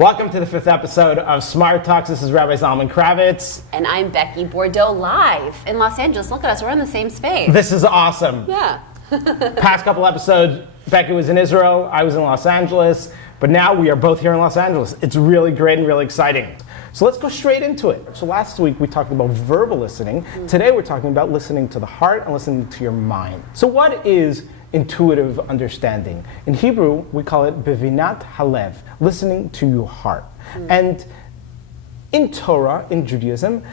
Welcome to the 5th episode of Smart Talks. This is Rabbi Zalman Kravitz. And I'm Becky Bordeaux, live in Los Angeles. Look at us, we're in the same space. This is awesome. Yeah. Past couple episodes, Becky was in Israel, I was in Los Angeles, but now we are both here in Los Angeles. It's really great and really exciting. So let's go straight into it. So last week we talked about verbal listening. Today we're talking about listening to the heart and listening to your mind. So what is intuitive understanding? In Hebrew, we call it bevinat halev, listening to your heart. And in Torah, in Judaism,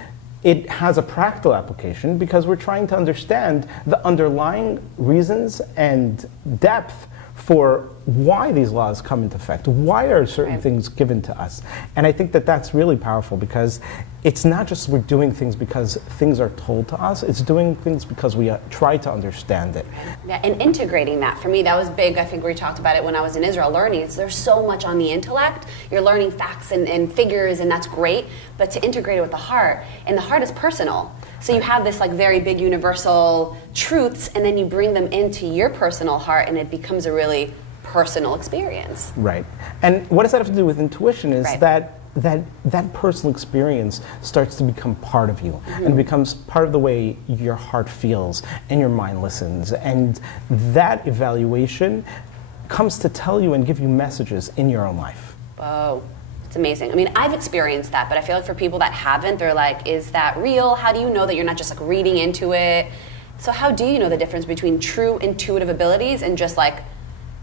it has a practical application because we're trying to understand the underlying reasons and depth for why these laws come into effect. Why are certain things given to us? And I think that that's really powerful because it's not just we're doing things because things are told to us, it's doing things because we try to understand it. Yeah, and integrating that, for me, that was big. I think we talked about it when I was in Israel learning. There's so much on the intellect. You're learning facts and figures, and that's great, but to integrate it with the heart, and the heart is personal. So you have this like very big universal truths, and then you bring them into your personal heart, and it becomes a really personal experience. Right. And what does that have to do with intuition is that personal experience starts to become part of you and becomes part of the way your heart feels and your mind listens. And that evaluation comes to tell you and give you messages in your own life. Whoa. It's amazing. I mean, I've experienced that, but I feel like for people that haven't, they're like, is that real? How do you know that you're not just like reading into it? So how do you know the difference between true intuitive abilities and just like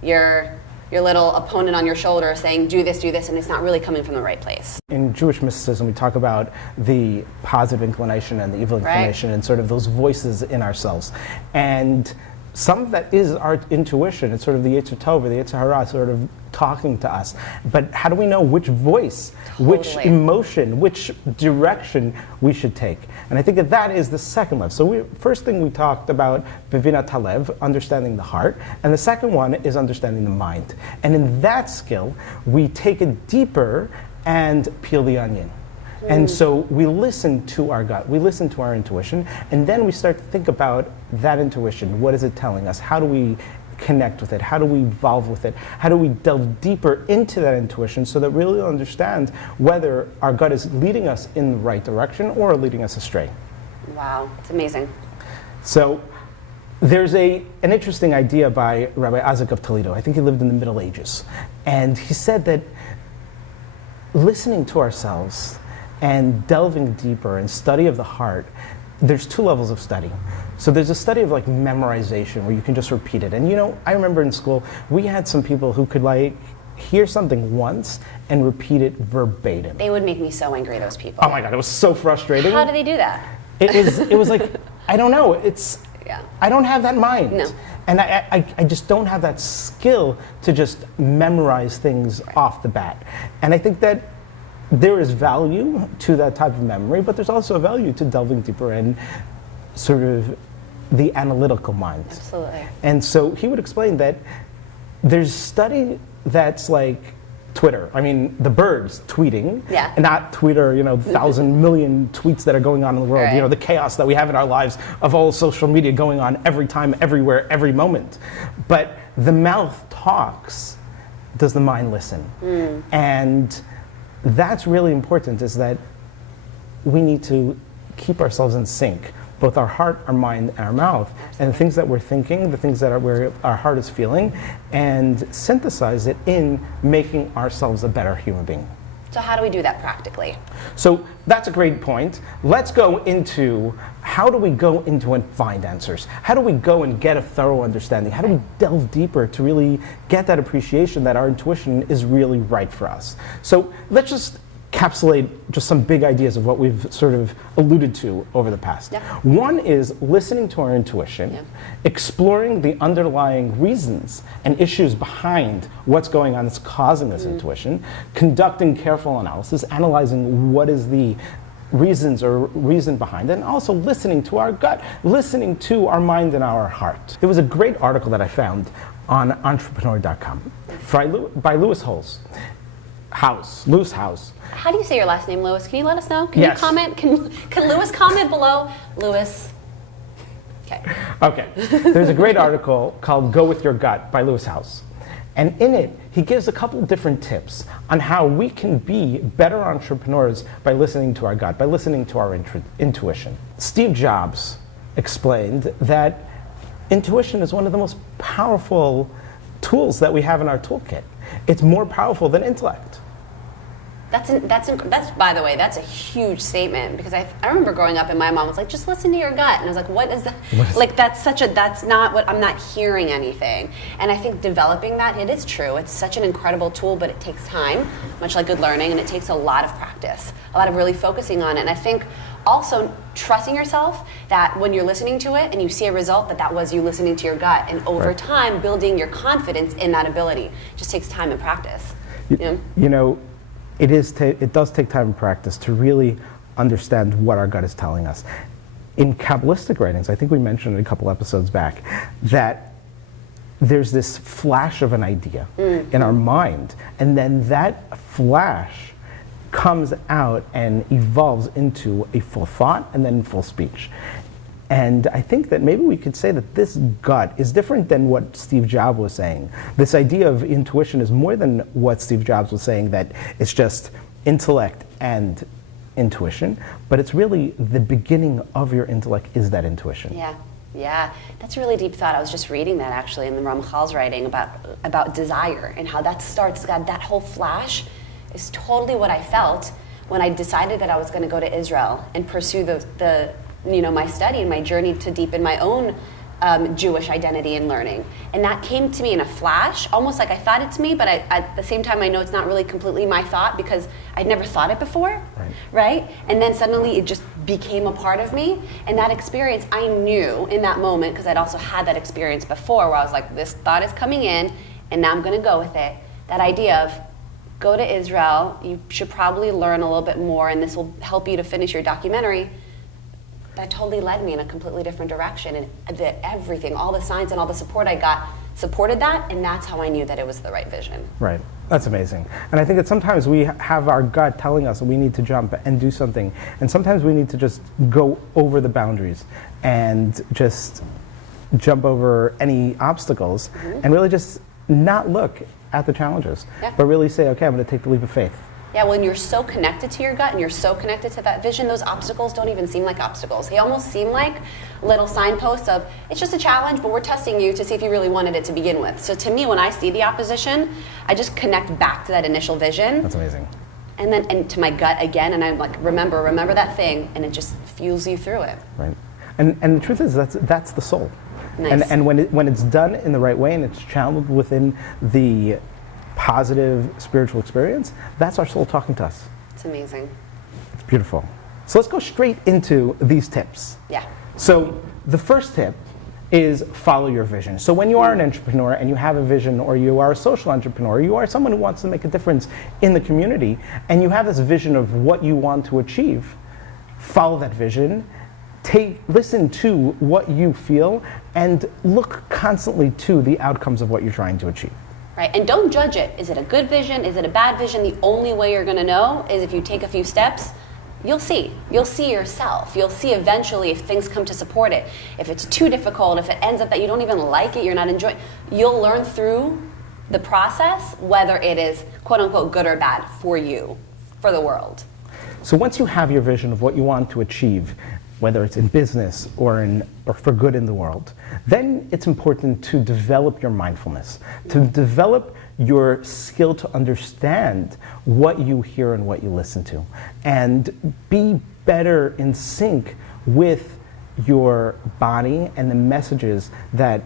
your little opponent on your shoulder saying, do this, and it's not really coming from the right place? In Jewish mysticism, we talk about the positive inclination and the evil inclination and sort of those voices in ourselves. And some of that is our intuition. It's sort of the Yetzer Tov or the Yetzer Hara sort of talking to us. But how do we know which voice, which emotion, which direction we should take? And I think that that is the second level. So first thing we talked about, bevinat halev, understanding the heart. And the second one is understanding the mind. And in that skill, we take it deeper and peel the onion. And so we listen to our gut, we listen to our intuition, and then we start to think about that intuition. What is it telling us? How do we connect with it? How do we evolve with it? How do we delve deeper into that intuition so that we really understand whether our gut is leading us in the right direction or leading us astray? Wow, it's amazing. So there's an interesting idea by Rabbi Isaac of Toledo. I think he lived in the Middle Ages. And he said that listening to ourselves and delving deeper in study of the heart, there's two levels of study. So there's a study of like memorization where you can just repeat it. And you know, I remember in school, we had some people who could like hear something once and repeat it verbatim. They would make me so angry, those people. Oh my God, it was so frustrating. How do they do that? It was like, I don't know, I don't have that mind. No. And I just don't have that skill to just memorize things off the bat. And I think that there is value to that type of memory, but there's also a value to delving deeper in sort of the analytical mind. Absolutely. And so he would explain that there's study that's like Twitter. I mean, the birds tweeting, and not Twitter, 1,000 million tweets that are going on in the world, the chaos that we have in our lives of all social media going on every time, everywhere, every moment. But the mouth talks, does the mind listen? And that's really important, is that we need to keep ourselves in sync, both our heart, our mind, and our mouth, and the things that we're thinking, the things that our heart is feeling, and synthesize it in making ourselves a better human being. So how do we do that practically? So that's a great point. Let's go into how do we go into and find answers? How do we go and get a thorough understanding? How do we delve deeper to really get that appreciation that our intuition is really right for us? So let's just encapsulate just some big ideas of what we've sort of alluded to over the past. One is listening to our intuition, exploring the underlying reasons and issues behind what's going on that's causing this intuition, conducting careful analysis, analyzing what is the reasons or reason behind it, and also listening to our gut, listening to our mind and our heart. There was a great article that I found on entrepreneur.com by Lewis House. How do you say your last name, Lewis? Can you let us know? Can Yes. you comment? Can Lewis comment below? Lewis. Okay. There's a great article called Go With Your Gut by Lewis House. And in it, he gives a couple different tips on how we can be better entrepreneurs by listening to our gut, by listening to our intuition. Steve Jobs explained that intuition is one of the most powerful tools that we have in our toolkit. It's more powerful than intellect. That's by the way, that's a huge statement, because I remember growing up and my mom was like, just listen to your gut. And I was like, what is that? Like, that's not what, I'm not hearing anything. And I think developing that, it is true. It's such an incredible tool, but it takes time, much like good learning, and it takes a lot of practice, a lot of really focusing on it. And I think also trusting yourself that when you're listening to it and you see a result, that was you listening to your gut, and over time building your confidence in that ability. It just takes time and practice. You know, it does take time and practice to really understand what our gut is telling us. In Kabbalistic writings, I think we mentioned it a couple episodes back, that there's this flash of an idea in our mind, and then that flash comes out and evolves into a full thought and then full speech. And I think that maybe we could say that this gut is different than what Steve Jobs was saying. This idea of intuition is more than what Steve Jobs was saying, that it's just intellect and intuition, but it's really the beginning of your intellect is that intuition. Yeah, that's a really deep thought. I was just reading that actually in the Ramchal's writing about desire and how that starts. God, that whole flash is totally what I felt when I decided that I was going to go to Israel and pursue my study and my journey to deepen my own Jewish identity and learning. And that came to me in a flash, almost like I thought it to me, but at the same time I know it's not really completely my thought because I'd never thought it before, right? And then suddenly it just became a part of me. And that experience, I knew in that moment, because I'd also had that experience before where I was like, this thought is coming in and now I'm going to go with it. That idea of go to Israel, you should probably learn a little bit more and this will help you to finish your documentary. That totally led me in a completely different direction, and everything, all the signs and all the support I got supported that, and that's how I knew that it was the right vision. Right, that's amazing. And I think that sometimes we have our gut telling us we need to jump and do something, and sometimes we need to just go over the boundaries and just jump over any obstacles and really just not look at the challenges, but really say, okay, I'm going to take the leap of faith. Yeah, when you're so connected to your gut and you're so connected to that vision, those obstacles don't even seem like obstacles. They almost seem like little signposts of, it's just a challenge, but we're testing you to see if you really wanted it to begin with. So to me, when I see the opposition, I just connect back to that initial vision. That's amazing. And to my gut again, and I'm like, remember that thing, and it just fuels you through it. Right. And the truth is, that's the soul. Nice. And when it's done in the right way and it's channeled within the positive spiritual experience, that's our soul talking to us. It's amazing. It's beautiful. So let's go straight into these tips. Yeah. So the first tip is follow your vision. So when you are an entrepreneur and you have a vision, or you are a social entrepreneur, you are someone who wants to make a difference in the community, and you have this vision of what you want to achieve, follow that vision. Listen to what you feel and look constantly to the outcomes of what you're trying to achieve. Right, and don't judge it. Is it a good vision? Is it a bad vision? The only way you're going to know is if you take a few steps. You'll see. You'll see yourself. You'll see eventually if things come to support it. If it's too difficult, if it ends up that you don't even like it, you're not enjoying, you'll learn through the process whether it is quote unquote good or bad for you, for the world. So once you have your vision of what you want to achieve, whether it's in business or for good in the world, then it's important to develop your mindfulness, to develop your skill to understand what you hear and what you listen to, and be better in sync with your body and the messages that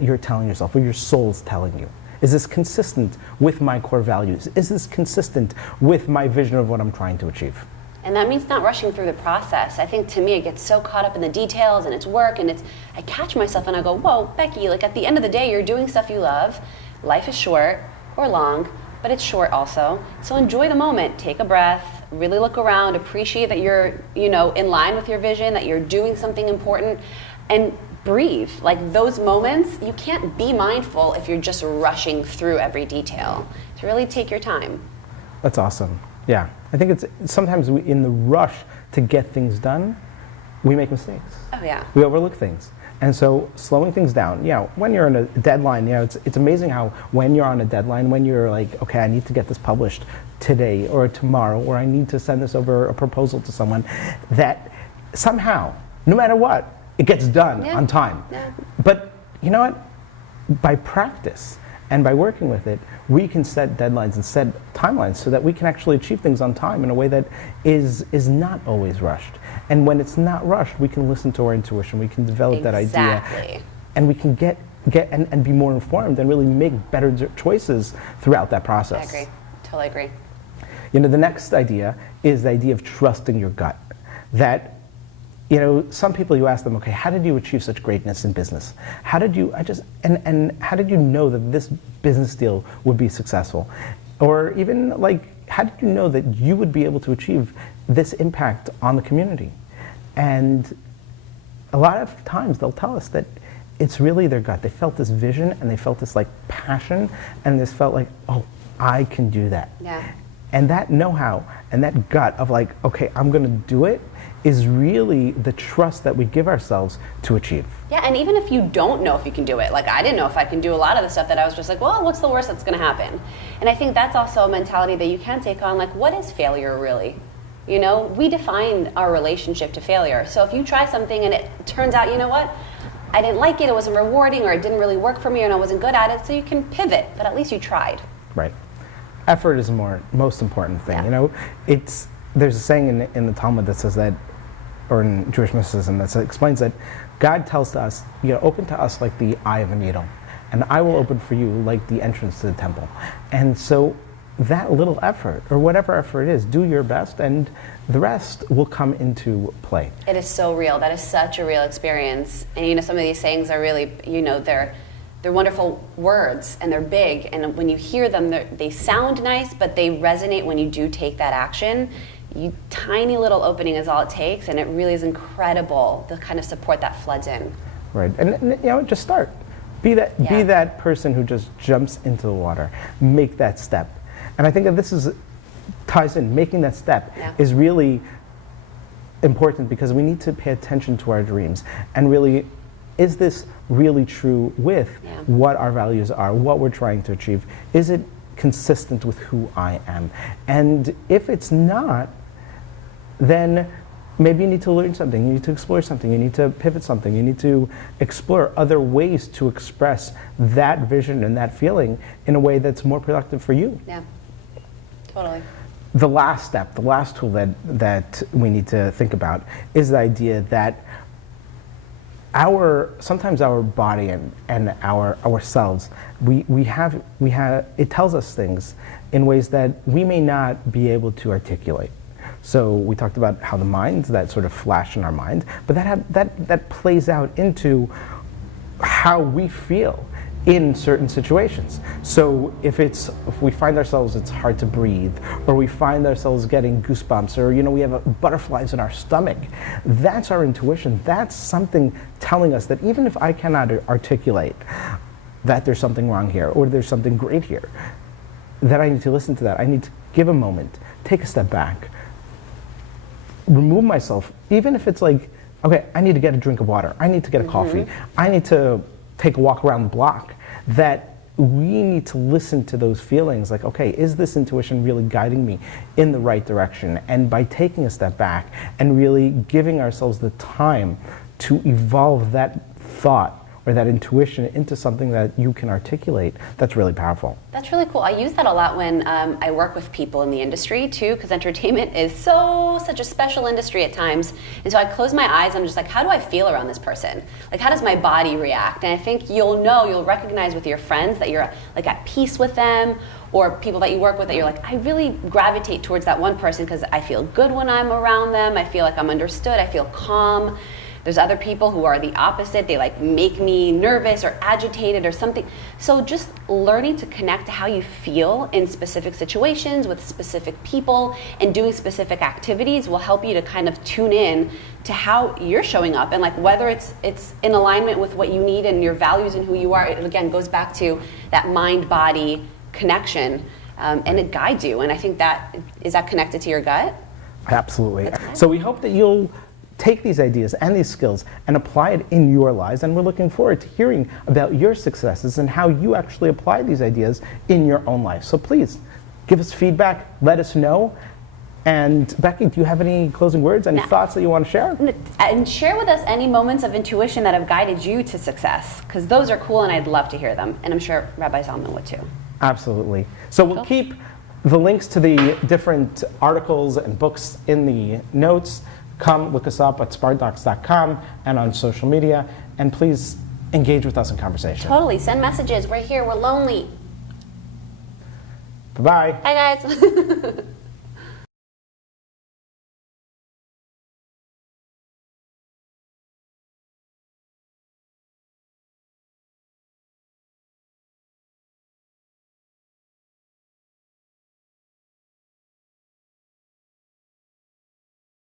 you're telling yourself, or your soul's telling you. Is this consistent with my core values? Is this consistent with my vision of what I'm trying to achieve? And that means not rushing through the process. I think to me, I get so caught up in the details and it's work, and I catch myself and I go, whoa, Becky, like at the end of the day, you're doing stuff you love. Life is short or long, but it's short also. So enjoy the moment, take a breath, really look around, appreciate that you're, in line with your vision, that you're doing something important, and breathe. Like those moments, you can't be mindful if you're just rushing through every detail. So really take your time. That's awesome. Yeah, I think it's sometimes in the rush to get things done, we make mistakes. Oh yeah. We overlook things. And so slowing things down, when you're on a deadline, it's amazing how when you're on a deadline, when you're like, okay, I need to get this published today or tomorrow, or I need to send this over a proposal to someone, that somehow, no matter what, it gets done on time. Yeah. But you know what? By practice and by working with it, we can set deadlines and set timelines so that we can actually achieve things on time in a way that is not always rushed. And when it's not rushed, we can listen to our intuition, we can develop that idea, and we can get and be more informed and really make better choices throughout that process. I agree, totally agree. The next idea is the idea of trusting your gut. That some people, you ask them, okay, how did you achieve such greatness in business? How did you, and how did you know that this business deal would be successful? Or even how did you know that you would be able to achieve this impact on the community? And a lot of times they'll tell us that it's really their gut. They felt this vision and they felt this passion and this felt like, oh, I can do that. Yeah. And that know-how and that gut of okay, I'm gonna do it, is really the trust that we give ourselves to achieve. Yeah, and even if you don't know if you can do it, I didn't know if I can do a lot of the stuff that I was just well, what's the worst that's gonna happen? And I think that's also a mentality that you can take on, what is failure really? We define our relationship to failure. So if you try something and it turns out, you know what? I didn't like it, it wasn't rewarding, or it didn't really work for me, and I wasn't good at it, so you can pivot, but at least you tried. Right. Effort is the most important thing. Yeah. There's a saying in the Talmud that says that, or in Jewish mysticism, that explains that God tells to us, open to us like the eye of a needle, and I will open for you like the entrance to the temple. And so that little effort, or whatever effort it is, do your best, and the rest will come into play. It is so real. That is such a real experience. And some of these sayings are really, they're wonderful words, and they're big, and when you hear them, they sound nice, but they resonate when you do take that action. Tiny little opening is all it takes, and it really is incredible the kind of support that floods in. Right, and just start. Be that person who just jumps into the water. Make that step. And I think that ties in. Making that step is really important, because we need to pay attention to our dreams and really, is this really true with what our values are, what we're trying to achieve? Is it consistent with who I am? And if it's not, then maybe you need to learn something, you need to explore something, you need to pivot something, you need to explore other ways to express that vision and that feeling in a way that's more productive for you. Yeah, totally. The last step, the last tool that we need to think about is the idea that sometimes our body and ourselves, it tells us things in ways that we may not be able to articulate. So we talked about how the mind, that sort of flash in our mind, but that plays out into how we feel in certain situations. So if we find ourselves, it's hard to breathe, or we find ourselves getting goosebumps, or we have butterflies in our stomach, that's our intuition. That's something telling us that even if I cannot articulate that there's something wrong here, or there's something great here, that I need to listen to that. I need to give a moment, take a step back, remove myself, even if it's okay, I need to get a drink of water, I need to get a coffee, I need to take a walk around the block, that we need to listen to those feelings, okay, is this intuition really guiding me in the right direction? And by taking a step back and really giving ourselves the time to evolve that thought or that intuition into something that you can articulate, that's really powerful. That's really cool. I use that a lot when I work with people in the industry too, because entertainment is such a special industry at times. And so I close my eyes and I'm just how do I feel around this person? How does my body react? And I think you'll recognize with your friends that you're at peace with them, or people that you work with that you're I really gravitate towards that one person because I feel good when I'm around them. I feel like I'm understood. I feel calm. There's other people who are the opposite. They make me nervous or agitated or something. So just learning to connect to how you feel in specific situations with specific people and doing specific activities will help you to kind of tune in to how you're showing up, and whether it's in alignment with what you need and your values and who you are. It again goes back to that mind-body connection, and it guides you. And I think is that connected to your gut? Absolutely. So we hope that you'll take these ideas and these skills and apply it in your lives. And we're looking forward to hearing about your successes and how you actually apply these ideas in your own life. So please, give us feedback, let us know. And Becky, do you have any closing words, any thoughts that you want to share? And share with us any moments of intuition that have guided you to success, because those are cool and I'd love to hear them. And I'm sure Rabbi Zalman would too. Absolutely. So we'll keep the links to the different articles and books in the notes. Come look us up at SMARTalks.com and on social media. And please engage with us in conversation. Totally. Send messages. We're here. We're lonely. Bye-bye. Bye, guys.